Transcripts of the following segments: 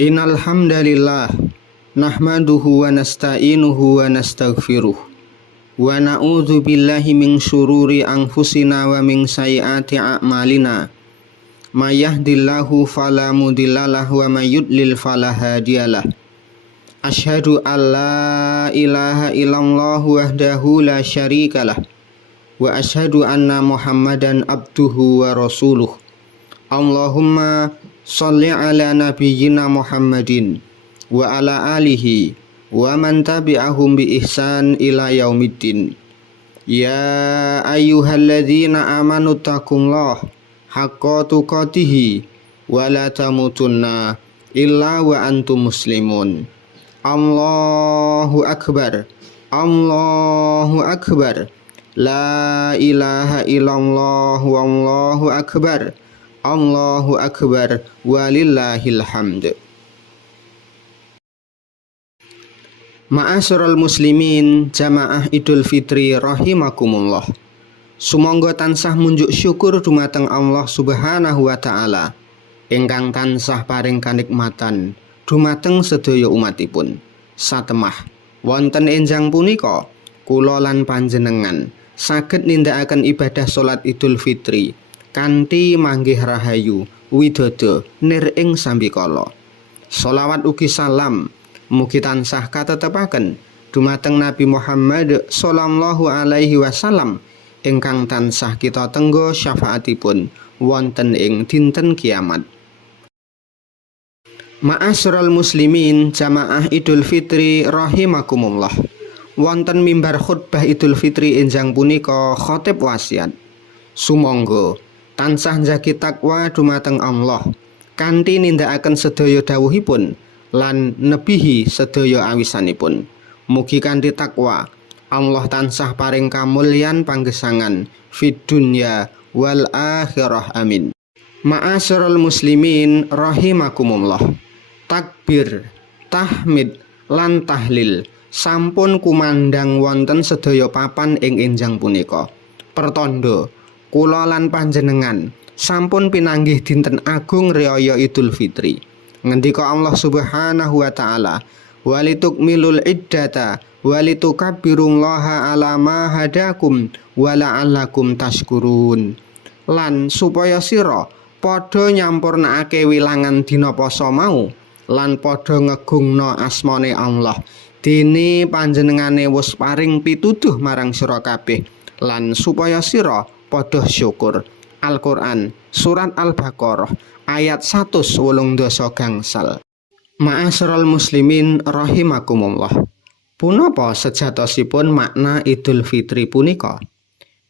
Innal hamdalillah nahmaduhu wa nasta'inuhu wa nastaghfiruh wa na'udzu billahi min syururi anfusina wa min sayyiati a'malina may yahdihillahu fala mudhillalah wa may yudlil fala hadiyalah. Asyhadu an la ilaha illallah wahdahu la syarikalah wa asyhadu anna Muhammadan abduhu wa rasuluh. Allahumma sholli ala nabiyyina Muhammadin wa ala alihi wa man tabi'ahum bi ihsan ila yaumiddin. Ya ayyuhalladzina amanu taqullaha haqqa tuqatih wa la tamutunna illa wa antum muslimun. Allahu akbar, Allahu akbar, la ilaha illallah wallahu akbar, Allahu akbar, walillahil hamd. Ma'asyiral muslimin jamaah Idul Fitri rahimakumullah. Sumangga tansah munjuk syukur dumateng Allah Subhanahu wa taala ingkang tansah paring kanikmatan dumateng sedaya umatipun. Satemah wonten enjang punika kula lan panjenengan saged nindakaken ibadah salat Idul Fitri kanthi manggih rahayu widada nir ing sambikala. Sholawat ugi salam mugi tansah katetepaken dumateng Nabi Muhammad sallallahu alaihi wasallam ingkang tansah kita tenggo syafaatipun wonten ing dinten kiamat. Ma'asyiral muslimin jamaah Idul Fitri rahimakumullah. Wonten mimbar khutbah Idul Fitri enjang punika khatib wasiat sumangga tansah njagi takwa dumateng Allah kanthi nindakaken sedaya dawuhipun lan nebihi sedaya awisanipun. Mugi kanthi takwa Allah tansah paring kamulyan panggesangan fid dunya wal akhirah amin. Ma'asyiral muslimin rahimakumullah. Takbir, tahmid lan tahlil sampun kumandang wonten sedaya papan ing enjang punika. Pertanda kula lan panjenengan sampun pinanggih dinten agung riyaya Idul Fitri. Ngendika Allah Subhanahu wa taala, walitukmilul iddata walitukabbirullaha ala ma hadakum wa la'allakum tashkurun. Lan supaya sira padha nyampurnakake wilangan dina poso mau lan padha ngegungna asmane Allah dene panjenengane wis paring pituduh marang sira kabeh lan supaya sira padha syukur. Al-Qur'an surat Al-Baqarah ayat 180 gangsal. Ma'asyiral muslimin rahimakumullah. Punapa sejatosipun makna Idul Fitri punika?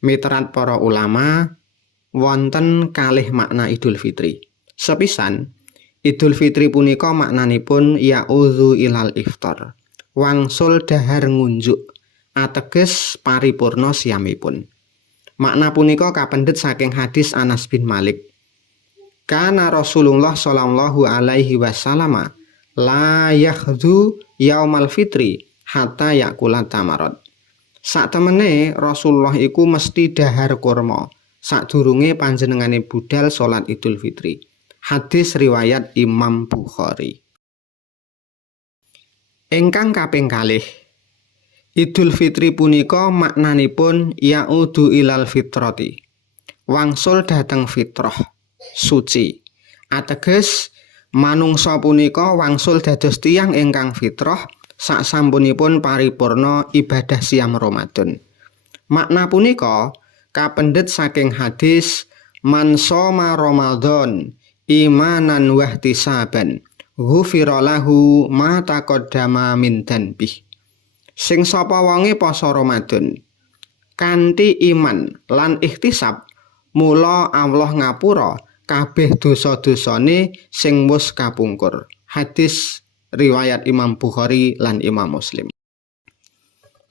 Miterat para ulama wonten kalih makna Idul Fitri. Sepisan Idul Fitri punika maknanipun ya'udzu ilal iftar. Wangsul dahar ngunjuk ateges paripurna siyamipun. Makna punika kapendhet saking hadis Anas bin Malik. Kana Rasulullah sallallahu alaihi wasallam la yahdzu yaumal fitri hatta yakula tamarat. Saktemene Rasulullah iku mesti dahar kurma sadurunge panjenengane budal salat Idul Fitri. Hadis riwayat Imam Bukhari. Ingkang kaping kalih, Idul Fitri punika maknanipun ya'udu ilal fitrati. Wangsul dhateng fitrah suci. Ateges manungsa punika wangsul dados tiyang ingkang fitrah saksampunipun paripurna ibadah siam Ramadan. Makna punika kapendhet saking hadis man shoma Ramadan imanan wahtisaban ghufira lahu ma taqaddama min dhanbih. Sing sapa wonge poso Ramadan kanthi iman lan ihtisab mula Allah ngapura kabeh dosa-dosane sing wis kapungkur. Hadis riwayat Imam Bukhari lan Imam Muslim.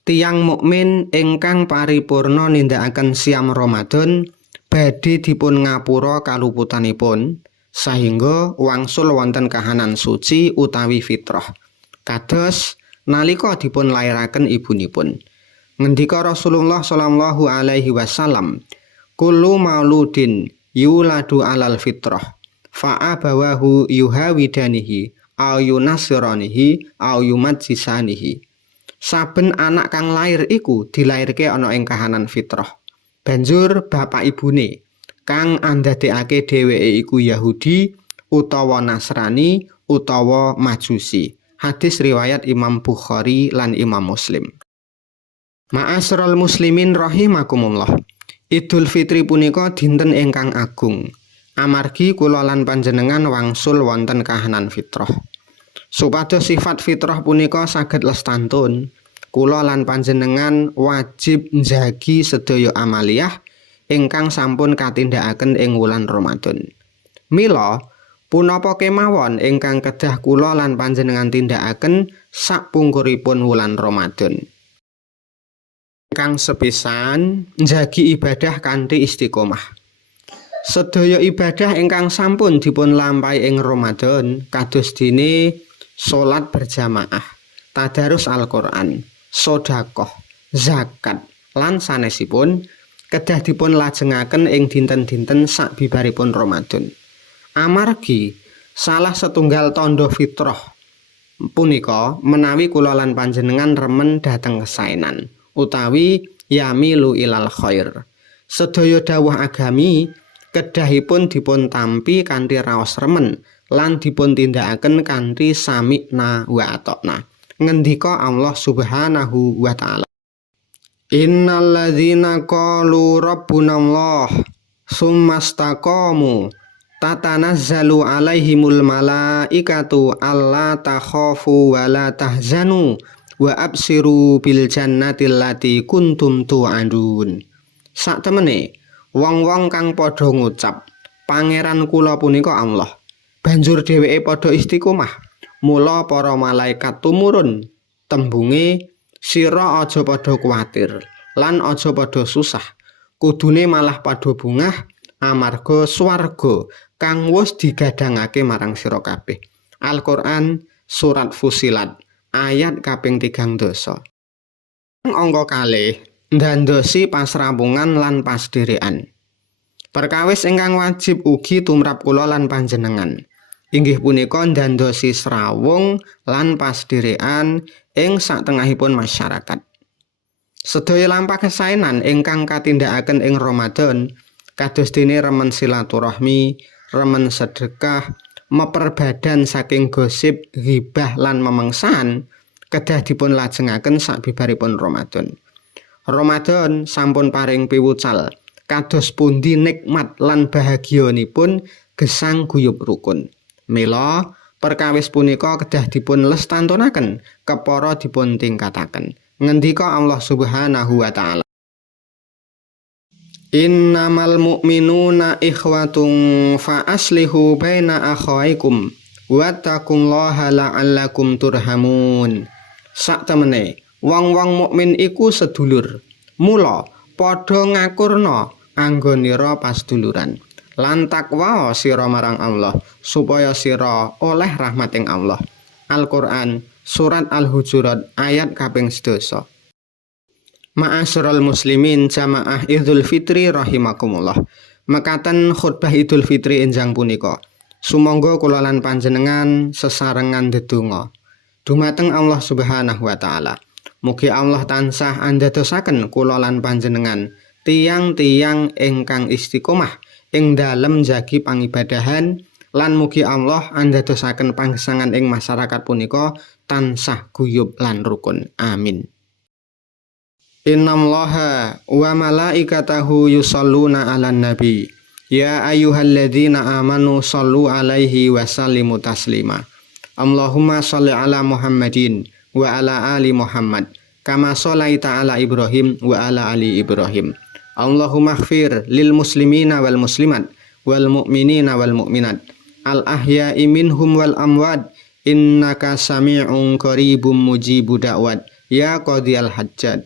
Tiyang mukmin ingkang paripurna nindakaken siam Ramadan badhe dipun ngapura kaluputanipun sahingga wangsul wonten kahanan suci utawi fitrah. Kados nalika dipun lairaken ibunipun. Ngendika Rasulullah sallallahu alaihi wasallam, kullu mauludin yuladu alal fitrah fa abawahu yuhawidanihi au yunasiranihi au yumajjisanihi. Saben anak kang lair iku dilairke ana ing kahanan fitrah. Banjur bapak ibune kang andadekake dheweke iku Yahudi utawa Nasrani utawa Majusi. Hadis riwayat Imam Bukhari lan Imam Muslim. Ma'asyiral muslimin rahimakumullah. Idul Fitri punika dinten ingkang agung. Amargi kula lan panjenengan wangsul wonten kahanan fitrah. Supados sifat fitrah punika saged lestantun, kula lan panjenengan wajib njagi sedaya amaliyah ingkang sampun katindakaken ing wulan Ramadan. Mila punapa kemawon ingkang kedah kula lan panjenengan tindakaken sakpungkuripun wulan Ramadan. Ingkang sepisan njagi ibadah kanthi istiqomah. Sedaya ibadah ingkang sampun dipun lampahi ing Ramadan kados dene salat berjamaah, tadarus Al-Qur'an, sedekah, zakat lan sanesipun kedah dipun lajengaken ing dinten-dinten sakbibaripun Ramadan. Amargi salah setunggal tandha fitrah punika menawi kula lan panjenengan remen dhateng kesaenan utawi yamilu ilal khair. Sedaya dawuh agami kedahipun dipun tampi kanthi raos remen lan dipun tindakaken kanthi sami'na wa ata'na. Ngendika Allah Subhanahu wa taala, Innal ladzina qalu rabbunallah tsumastaqamu tatanazzalu alaihimul malaikatu alla takhafu wa la tahzanu wa absiru bil jannati allati kuntum tu'adun. Saktemene wong-wong kang padha ngucap pangeran kula punika Allah, banjur dheweke padha istiqomah. Mula para malaikat tumurun tembunge, sira aja padha kuwatir lan aja padha susah, kudune malah padha bungah amarga swarga kang wis digadhangake marang sira kabeh. Al-Qur'an surat Fusilat ayat kaping 3. Angka kalih ndandosi pasrampungan lan pasdherekan. Perkawis ingkang wajib ugi tumrap kula lan panjenengan inggih punika ndandosi srawung lan pasdherekan ing satengahipun masyarakat. Sedaya lampah kesaenan ingkang katindakaken ing Ramadan kados dene remen silaturahmi, remen sedekah, meperbadan saking gosip, ghibah lan memengsan kedah dipun lajengaken sakbibaripun Ramadan. Ramadan sampun paring piwucal kados pundi nikmat lan bahagyanipun gesang guyub rukun. Mila perkawis punika kedah dipun lestantunaken kepara dipun tingkataken. Ngendika Allah Subhanahu wa taala, Innamal mu'minuna ikhwatun fa aslihu baina akhawaikum wattaqullaha la'allakum turhamun. Saktemene wong-wong mukmin iku sedulur, mula padha ngakurna anggonira pasduluran lan takwa sira marang Allah supaya sira oleh rahmating Allah. Al-Qur'an surat Al-Hujurat ayat kaping 11. Ma'asyiral muslimin jamaah Idul Fitri rahimakumullah. Mekaten khutbah Idul Fitri enjang punika. Sumangga kula lan panjenengan sesarengan ndedonga dumateng Allah Subhanahu wa taala. Mugi Allah tansah andadosaken kula lan panjenengan tiyang-tiyang ingkang istiqomah ing dalem njagi pangibadahan lan mugi Allah andadosaken panggesangan ing masyarakat punika tansah guyub lan rukun. Amin. Innallaha wa malaikatahu yusholluna 'alan nabi. Ya ayyuhalladzina amanu shollu 'alaihi wa sallimu taslima. Allahumma sholli 'ala Muhammadin wa 'ala ali Muhammad kama sholaita 'ala Ibrahim wa 'ala ali Ibrahim. Allahumma ighfir lil muslimina wal muslimat wal mu'minina wal mu'minat al ahya'i minhum wal amwat innaka sami'un qaribum mujibu da'wat ya qadiyal hajjat.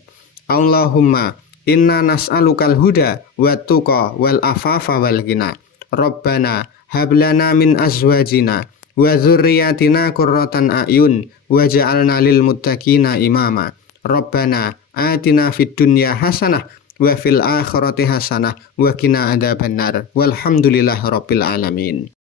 Allahumma inna nas'alukal huda wat tuqa wal afafa wal ghina. Rabbana hab lana min azwajina wa dzurriyyatina qurratan a'yun waj'alna lil muttaqina imama. Rabbana atina fid dunya hasanah wa fil akhirati hasanah wa qina adzabannar. Walhamdulillahirabbil alamin.